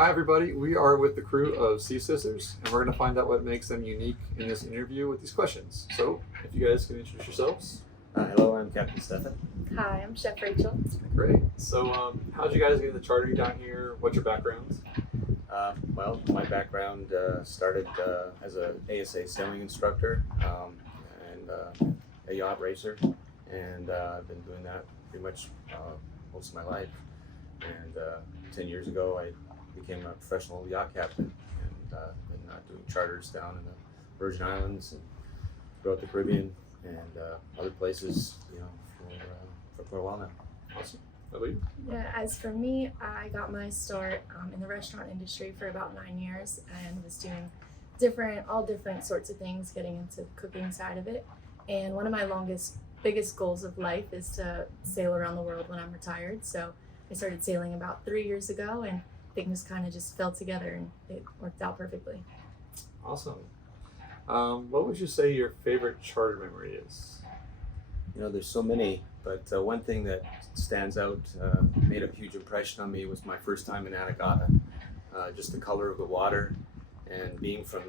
Hi, everybody. We are with the crew of Sea Sisters, and we're going to find out what makes them unique in this interview with these questions. So, if you guys can introduce yourselves. Hello, I'm Captain Stefan. Hi, I'm Chef Rachel. Great. So, how'd you guys get into chartering down here? What's your background? Well, my background started as a ASA sailing instructor and a yacht racer, and I've been doing that pretty much most of my life. And 10 years ago, I became a professional yacht captain, and been doing charters down in the Virgin Islands and throughout the Caribbean and other places, for a while now. Awesome. How about you? Yeah, as for me, I got my start in the restaurant industry for about 9 years and was doing all different sorts of things, getting into the cooking side of it. And one of my biggest goals of life is to sail around the world when I'm retired. So I started sailing about 3 years ago, and things kind of just fell together and it worked out perfectly. Awesome. What would you say your favorite charter memory is? There's so many, but one thing that stands out, made a huge impression on me, was my first time in Anegada. Just the color of the water, and being from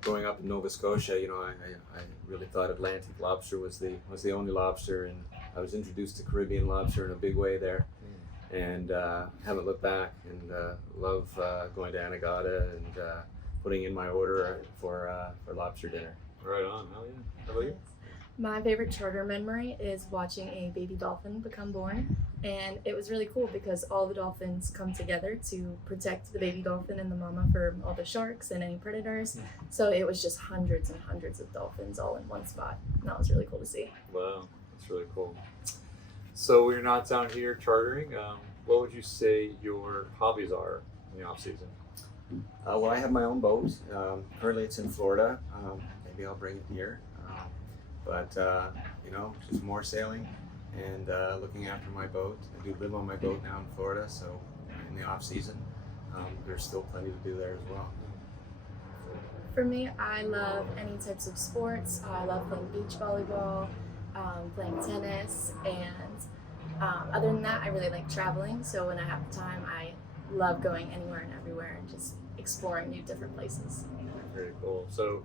growing up in Nova Scotia, I really thought Atlantic lobster was the only lobster, and I was introduced to Caribbean lobster in a big way there, and haven't looked back, and love going to Anegada and putting in my order for lobster dinner. Right on. Hell yeah. How about you? My favorite charter memory is watching a baby dolphin become born, and it was really cool because all the dolphins come together to protect the baby dolphin and the mama from all the sharks and any predators. So it was just hundreds and hundreds of dolphins all in one spot, and that was really cool to see. Wow, that's really cool. So, when you're not down here chartering, what would you say your hobbies are in the off season? Well, I have my own boat. Currently, it's in Florida. Maybe I'll bring it here. But just more sailing and looking after my boat. I do live on my boat now in Florida, so in the off season, there's still plenty to do there as well. For me, I love any types of sports. I love playing beach volleyball, playing tennis, and other than that, I really like traveling. So when I have time, I love going anywhere and everywhere and just exploring new different places. Very cool. So,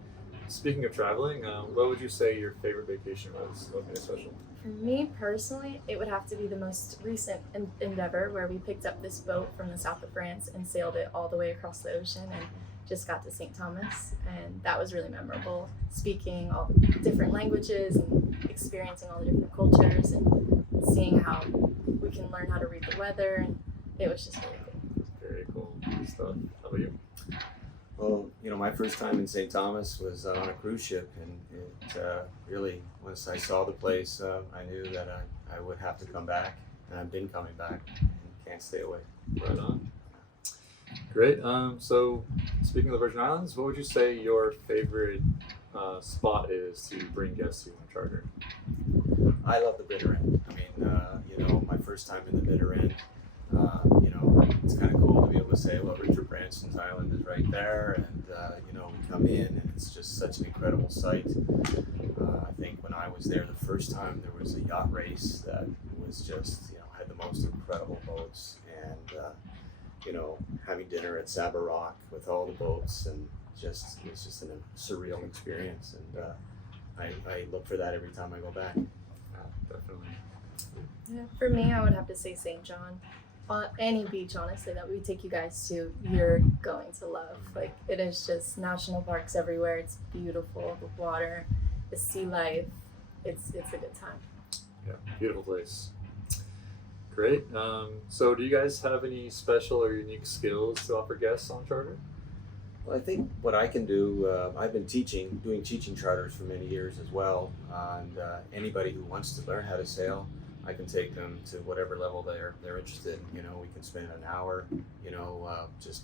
speaking of traveling, what would you say your favorite vacation was? What made it special? For me personally, it would have to be the most recent endeavor where we picked up this boat from the south of France and sailed it all the way across the ocean and just got to St. Thomas. And that was really memorable, speaking all the different languages and experiencing all the different cultures and seeing how we can learn how to read the weather. And it was just really cool. Very cool. Good stuff. How about you? Well, my first time in St. Thomas was on a cruise ship, and it really, once I saw the place, I knew that I would have to come back, and I've been coming back and can't stay away. Right on. Great. So, speaking of the Virgin Islands, what would you say your favorite spot is to bring guests to on a charter? I love the bitter end. I mean, my first time in the bitter end, it's kind of cool to be able to say, well, Richard Branson's island is right there, and we come in, and it's just such an incredible sight. I think when I was there the first time, there was a yacht race that was just, had the most incredible boats, and having dinner at Saba Rock with all the boats, and it's just a surreal experience, and I look for that every time I go back. Definitely. Yeah, for me, I would have to say St. John. Any beach, honestly, that we take you guys to, you're going to love. Like, it is just national parks everywhere. It's beautiful, the water, the sea life. It's a good time. Yeah, beautiful place. Great. So, do you guys have any special or unique skills to offer guests on charter? Well, I think what I can do, I've been doing teaching charters for many years as well, and anybody who wants to learn how to sail, I can take them to whatever level they're interested in. We can spend an hour, just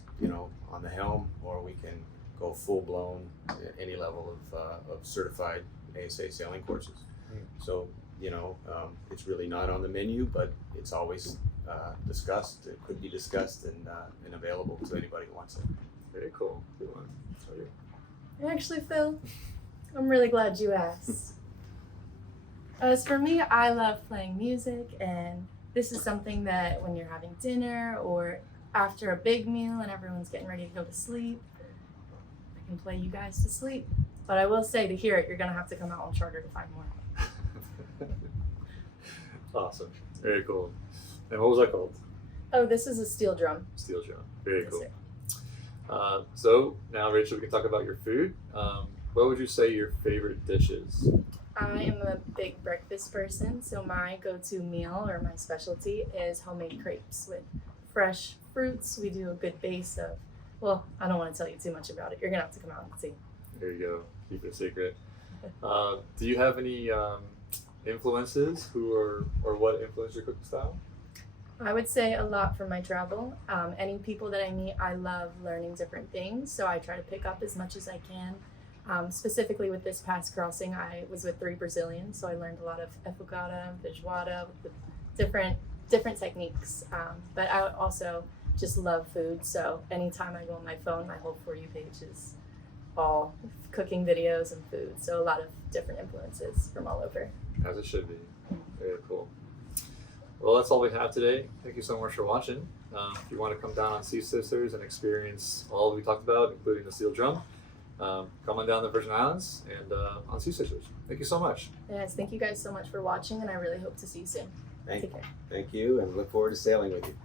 on the helm, or we can go full blown any level of certified ASA sailing courses. So it's really not on the menu, but it's always discussed. It could be discussed and available to anybody who wants it. Very cool. Good one. How are you? Actually, Phil, I'm really glad you asked. As for me, I love playing music, and this is something that when you're having dinner or after a big meal and everyone's getting ready to go to sleep, I can play you guys to sleep. But I will say, to hear it, you're gonna have to come out on charter to find more. Awesome. Very cool. And what was that called? Oh, this is a steel drum. Steel drum. Very Yes, cool. sir. So now, Rachel, we can talk about your food. What would you say your favorite dish is? I am a big breakfast person, so my go-to meal or my specialty is homemade crepes with fresh fruits. We do a good base of, well, I don't want to tell you too much about it. You're gonna have to come out and see. There you go. Keep it a secret. Do you have any influences or what influence your cooking style? I would say a lot from my travel. Any people that I meet, I love learning different things, so I try to pick up as much as I can. Specifically with this past crossing, I was with 3 Brazilians, so I learned a lot of efogada, feijoada, with the different techniques. But I also just love food, so anytime I go on my phone, my whole For You page is all cooking videos and food. So a lot of different influences from all over. As it should be. Very cool. Well, that's all we have today. Thank you so much for watching. If you want to come down on Sea Sisters and experience all we talked about, including the steel drum, come on down the Virgin Islands and on Sea Sisters. Thank you so much. Yes, thank you guys so much for watching, and I really hope to see you soon. Take care. Thank you, and look forward to sailing with you.